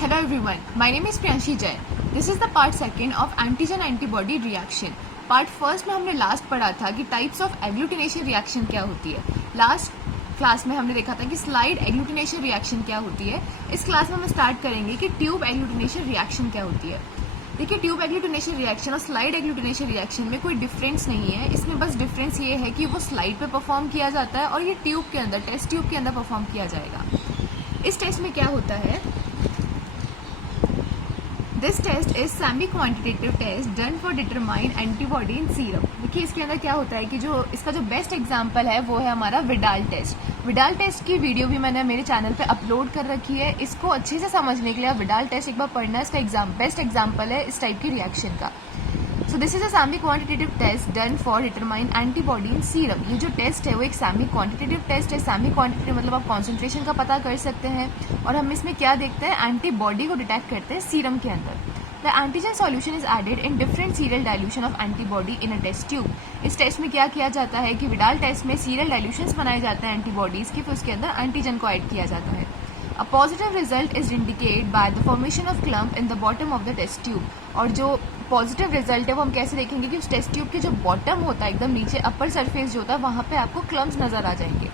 Hello everyone, my name is Priyanshi Jain. This is the part second of antigen-antibody reaction. Part first में हमने last पढ़ा था कि types of agglutination reaction क्या होती है. लास्ट क्लास में हमने देखा था कि स्लाइड एग्लूटिनेशन रिएक्शन क्या होती है. इस क्लास में हम स्टार्ट करेंगे कि ट्यूब एग्लूटिनेशन रिएक्शन क्या होती है. देखिए, ट्यूब एग्लूटिनेशन रिएक्शन और स्लाइड एग्लूटिनेशन रिएक्शन में कोई डिफरेंस नहीं है. इसमें बस डिफरेंस ये है कि वो स्लाइड पे परफॉर्म किया जाता है और ये ट्यूब के अंदर, टेस्ट ट्यूब के अंदर परफॉर्म किया जाएगा. इस टेस्ट में क्या होता है, this test is semi quantitative test done for determine antibody in serum. देखिए, इसके अंदर क्या होता है कि जो इसका जो बेस्ट एग्जांपल है वो है हमारा विडाल टेस्ट. विडाल टेस्ट की वीडियो भी मैंने मेरे चैनल पे अपलोड कर रखी है. इसको अच्छे से समझने के लिए आप विडाल टेस्ट एक बार पढ़ना. इसका बेस्ट एग्जाम्पल है इस टाइप की रिएक्शन का. So this is a semi quantitative test done for determine antibody in serum. ये जो टेस्ट है वो एक सेमी क्वांटिटेटिव टेस्ट है. सेमी क्वांटिटेटिव मतलब आप कॉन्सेंट्रेशन का पता कर सकते हैं और हम इसमें क्या देखते हैं, एंटीबॉडी को डिटेक्ट करते हैं सीरम के अंदर. The antigen solution is added in different serial dilution of antibody in a test tube. इस टेस्ट में क्या किया जाता है कि विडाल टेस्ट में सीरियल डाइल्यूशंस बनाए जाते हैं एंटीबॉडीज की, फिर उसके अंदर एंटीजन को ऐड किया जाता है. A positive result is indicated by the formation of clump in the bottom of the test tube. और जो पॉजिटिव रिजल्ट है वो हम कैसे देखेंगे कि उस टेस्ट ट्यूब के जो बॉटम होता है, एकदम नीचे अपर सरफेस जो होता है, वहाँ पे आपको क्लम्प्स नजर आ जाएंगे.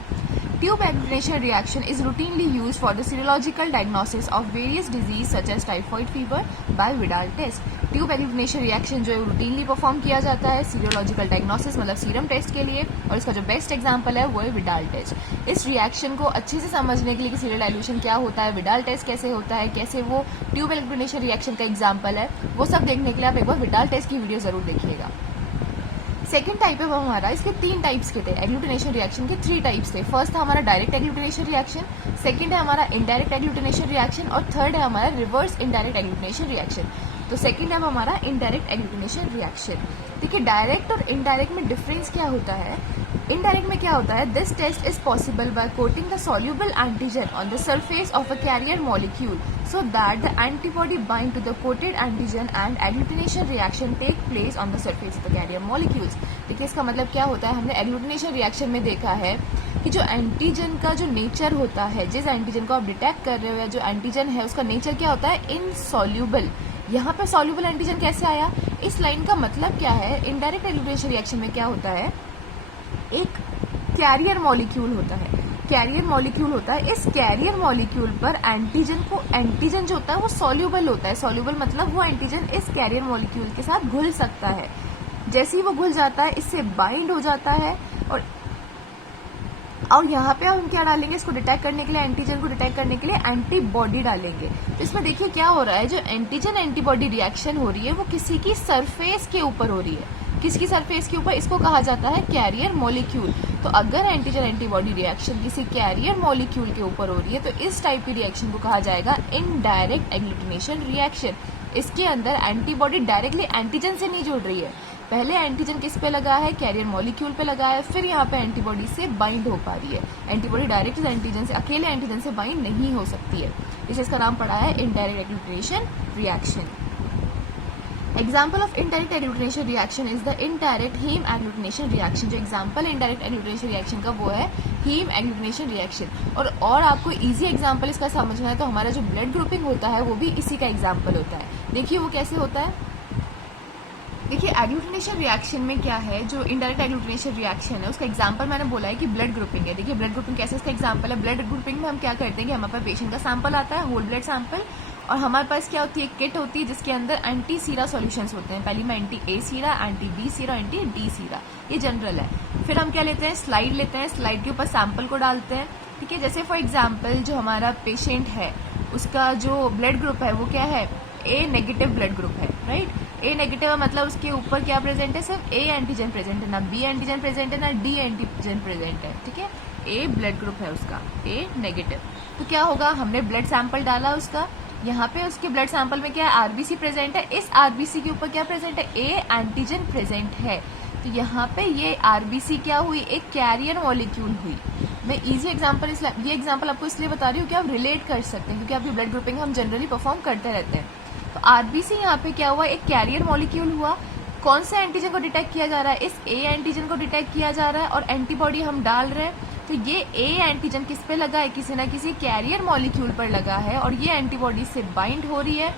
Tube agglutination reaction is routinely use for the serological diagnosis of various disease such as typhoid fever by Widal test. Tube agglutination reaction जो है रूटीनली परफॉर्म किया जाता है सीरोलॉजिकल डायग्नोसिस मतलब सीरम टेस्ट के लिए, और इसका जो बेस्ट एग्जांपल है वो है विडाल टेस्ट. इस रिएक्शन को अच्छे से समझने के लिए कि सीरियल डाइल्यूशन क्या होता है, विडाल टेस्ट कैसे होता है, कैसे वो ट्यूब एग्लूटिनेशन रिएक्शन का एग्जाम्पल है, वो सब देखने के लिए आप एक बार विडाल टेस्ट की वीडियो जरूर देखिएगा. सेकेंड टाइप है वो हमारा, इसके 3 टाइप्स के थे. एग्लूटिनेशन रिएक्शन के 3 टाइप्स थे. फर्स्ट था हमारा डायरेक्ट एग्लूटिनेशन रिएक्शन, सेकंड है हमारा इनडायरेक्ट एग्लूटिनेशन रिएक्शन और थर्ड है हमारा रिवर्स इनडायरेक्ट एग्लूटिनेशन रिएक्शन. तो सेकंड है हमारा इनडायरेक्ट एग्लूटिनेशन रिएक्शन. देखिए, डायरेक्ट और इनडायरेक्ट में डिफरेंस क्या होता है. इनडायरेक्ट में क्या होता है, this test is possible by coating the soluble antigen on the surface of a carrier molecule so that the antibody bind to the coated antigen and agglutination reaction take place on the surface of the carrier molecules. देखिए, इसका मतलब क्या होता है, हमने agglutination reaction में देखा है कि जो एंटीजन का जो नेचर होता है, जिस एंटीजन को आप डिटेक्ट कर रहे हो या जो एंटीजन है उसका नेचर क्या होता है, इनसॉल्युबल. यहाँ पे सॉल्युबल एंटीजन कैसे आया, इस लाइन का मतलब क्या है. इनडायरेक्ट एग्लूटिनेशन रिएक्शन में क्या होता है, एक कैरियर मॉलिक्यूल होता है. कैरियर मॉलिक्यूल होता है, इस कैरियर मॉलिक्यूल पर एंटीजन जो होता है वो सॉल्युबल होता है. सॉल्युबल मतलब वो एंटीजन इस कैरियर मॉलिक्यूल के साथ घुल सकता है. जैसे ही वो घुल जाता है, इससे बाइंड हो जाता है और यहाँ पे हम क्या डालेंगे, इसको डिटेक्ट करने के लिए, एंटीजन को डिटेक्ट करने के लिए एंटीबॉडी डालेंगे. तो इसमें देखिए क्या हो रहा है, जो एंटीजन एंटीबॉडी रिएक्शन हो रही है वो किसी की सरफेस के ऊपर हो रही है. किसकी सरफेस के ऊपर, इसको कहा जाता है कैरियर मॉलिक्यूल. तो अगर एंटीजन एंटीबॉडी रिएक्शन किसी कैरियर मॉलिक्यूल के ऊपर हो रही है तो इस टाइप की रिएक्शन को कहा जाएगा इनडायरेक्ट एग्लूटिनेशन रिएक्शन. इसके अंदर एंटीबॉडी डायरेक्टली एंटीजन से नहीं जुड़ रही है, पहले एंटीजन किस पे लगा है, कैरियर मॉलिक्यूल पे लगा है, फिर यहाँ पे एंटीबॉडी से बाइंड हो पा रही है. एंटीबॉडी डायरेक्ट एंटीजन से, अकेले एंटीजन से बाइंड नहीं हो सकती है. इसका नाम पड़ा है indirect agglutination reaction. Example of indirect agglutination reaction is the indirect haemagglutination reaction. जो एग्जाम्पल इनडायरेक्ट एग्लूटिनेशन रिएक्शन का वो है हीम एग्लूटिनेशन रिएक्शन. और आपको इजी एग्जाम्पल इसका समझना है तो हमारा जो ब्लड ग्रुपिंग होता है वो भी इसी का एग्जाम्पल होता है. देखिए वो कैसे होता है. देखिए, एग्लूटिनेशन रिएक्शन में क्या है, जो इनडायरेक्ट एग्लूटिनेशन रिएक्शन है उसका एग्जांपल मैंने बोला है कि ब्लड ग्रुपिंग है. देखिए, ब्लड ग्रुपिंग कैसे इसका एग्जांपल है. ब्लड ग्रुपिंग में हम क्या करते हैं कि हमारे पास पेशेंट का सैंपल आता है, होल ब्लड सैंपल, और हमारे पास क्या होती है, किट होती है जिसके अंदर एंटी सीरा सॉल्यूशंस होते हैं. पहली में anti A Sira, anti B Sira, anti D सीरा, ये जनरल है. फिर हम क्या लेते हैं, स्लाइड लेते हैं, स्लाइड के ऊपर सैंपल को डालते हैं. ठीक है, जैसे फॉर एग्जाम्पल जो हमारा पेशेंट है उसका जो ब्लड ग्रुप है वो क्या है, ए नेगेटिव ब्लड ग्रुप है. राइट, ए नेगेटिव है मतलब उसके ऊपर क्या प्रेजेंट है, सिर्फ ए एंटीजन प्रेजेंट है, ना बी एंटीजन प्रेजेंट है, ना डी एंटीजन प्रेजेंट है. ठीक है, ए ब्लड ग्रुप है उसका, ए नेगेटिव. तो क्या होगा, हमने ब्लड सैंपल डाला उसका, यहाँ पे उसके ब्लड सैंपल में क्या है, आरबीसी प्रेजेंट है. इस आरबीसी के ऊपर क्या प्रेजेंट है, ए एंटीजन प्रेजेंट है. तो यहाँ पे ये आरबीसी क्या हुई, एक कैरियर मॉलिक्यूल हुई. मैं इजी एग्जांपल ये एग्जांपल आपको इसलिए बता रही हूँ कि आप रिलेट कर सकते हैं, क्योंकि आपकी ब्लड ग्रुपिंग हम जनरली परफॉर्म करते रहते हैं. तो आरबीसी यहाँ पे क्या हुआ, एक कैरियर मॉलिक्यूल हुआ. कौन से एंटीजन को डिटेक्ट किया जा रहा है, इस ए एंटीजन को डिटेक्ट किया जा रहा है और एंटीबॉडी हम डाल रहे हैं. तो ये ए एंटीजन किस पे लगा है, किसी ना किसी कैरियर मॉलिक्यूल पर लगा है और ये एंटीबॉडी से बाइंड हो रही है।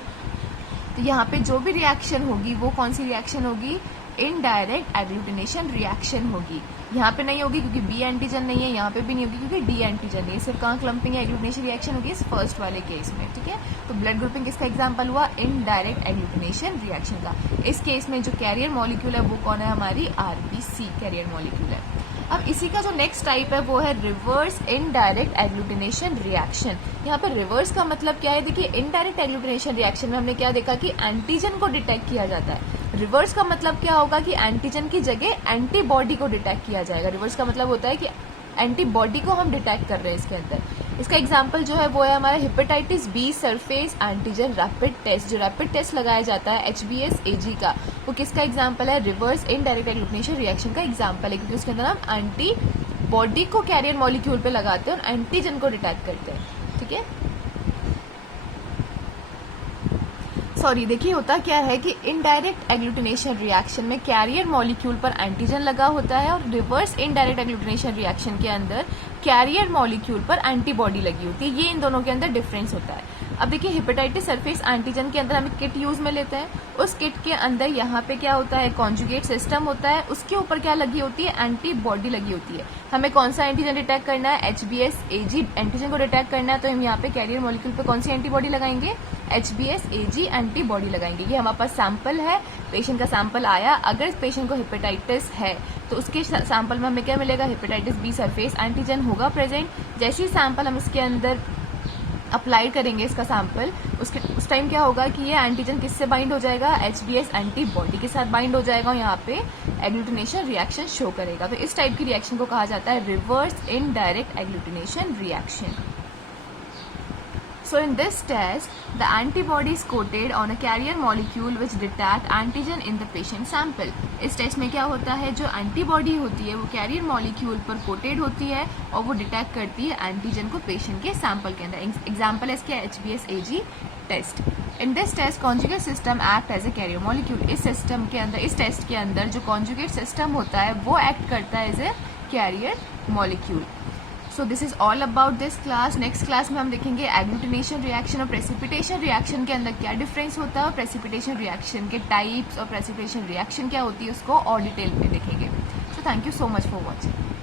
तो यहाँ पे जो भी रिएक्शन होगी वो कौन सी रिएक्शन होगी, इनडायरेक्ट एग्लूटिनेशन रिएक्शन होगी। यहाँ पे नहीं होगी क्योंकि बी एंटीजन नहीं है, यहाँ पे भी नहीं होगी क्योंकि डी एंटीजन नहीं है, सिर्फ कहाँ क्लम्पिंग है, एग्लूटिनेशन रिएक्शन होगी इस फर्स्ट वाले केस में, ठीक है। तो ब्लड ग्रुपिंग किसका एग्जांपल हुआ, इनडायरेक्ट एग्लूटिनेशन रिएक्शन का। इस केस में जो कैरियर मॉलिक्यूल है वो कौन है, हमारी आरबीसी कैरियर मॉलिक्यूल है। अब इसी का जो नेक्स्ट टाइप है वो है रिवर्स इनडायरेक्ट एग्लूटिनेशन रिएक्शन। यहाँ पर रिवर्स का मतलब क्या है, देखिए इनडायरेक्ट एग्लूटिनेशन रिएक्शन में हमने क्या देखा कि एंटीजन को डिटेक्ट किया जाता है। रिवर्स का मतलब क्या होगा कि एंटीजन की जगह एंटीबॉडी को डिटेक्ट किया जाएगा। रिवर्स का मतलब होता है कि एंटीबॉडी को हम डिटेक्ट कर रहे हैं इसके अंदर। इसका एग्जांपल जो है वो है हमारा hepatitis B surface antigen rapid test. जो रैपिड टेस्ट लगाया जाता है HBsAg का, वो किसका एग्जांपल है, रिवर्स इनडायरेक्ट एग्लूटिनेशन रिएक्शन का एग्जांपल है, क्योंकि उसके अंदर हम एंटीबॉडी को कैरियर मॉलिक्यूल पे लगाते हैं और एंटीजन को डिटेक्ट करते हैं, ठीक है। सॉरी, देखिए होता क्या है कि इनडायरेक्ट एग्लूटिनेशन रिएक्शन में कैरियर मॉलिक्यूल पर एंटीजन लगा होता है और रिवर्स इनडायरेक्ट एग्लूटिनेशन रिएक्शन के अंदर कैरियर मॉलिक्यूल पर एंटीबॉडी लगी होती है। ये इन दोनों के अंदर डिफरेंस होता है। अब देखिए हेपेटाइटिस सरफेस एंटीजन के अंदर हम किट यूज में लेते हैं, उस किट के अंदर यहाँ पे क्या होता है, कॉन्जुगेट सिस्टम होता है, उसके ऊपर क्या लगी होती है, एंटीबॉडी लगी होती है। हमें कौन सा एंटीजन डिटेक्ट करना है, HBsAg एंटीजन को डिटेक्ट करना है, तो हम यहाँ पे कैरियर मॉलिक्यूल पे कौन सी एंटीबॉडी लगाएंगे, HBsAg एंटीबॉडी लगाएंगे। ये हमारे पास सैंपल है, पेशेंट का सैंपल आया, अगर पेशेंट को हेपेटाइटिस है तो उसके सैंपल में हमें क्या मिलेगा, हेपेटाइटिस बी सरफेस एंटीजन होगा प्रेजेंट। जैसे ही सैंपल हम इसके अंदर अप्लाई करेंगे इसका सैंपल, उस टाइम क्या होगा कि ये एंटीजन किससे बाइंड हो जाएगा, HBs एंटीबॉडी के साथ बाइंड हो जाएगा और यहाँ पे एग्लूटिनेशन रिएक्शन शो करेगा। तो इस टाइप की रिएक्शन को कहा जाता है reverse indirect agglutination reaction. So in this test, the antibody is coated on a carrier molecule which detect antigen in the patient sample. इस टेस्ट में क्या होता है, जो एंटीबॉडी होती है वो कैरियर मॉलिक्यूल पर कोटेड होती है और वो डिटेक्ट करती है एंटीजन को पेशेंट के सैंपल के अंदर। एग्जाम्पल है इसके HBsAg test. In this test conjugate system act as a carrier molecule. इस सिस्टम के अंदर, इस टेस्ट के अंदर जो कॉन्जुगेट सिस्टम होता है वो एक्ट करता है as a carrier molecule. So this is all about this class. Next class में हम देखेंगे एग्लूटिनेशन रिएक्शन और प्रेसिपिटेशन रिएक्शन के अंदर क्या डिफरेंस होता है और प्रेसिपिटेशन रिएक्शन के टाइप्स और प्रेसिपिटेशन रिएक्शन क्या होती है उसको और डिटेल में देखेंगे। So thank you so much for watching.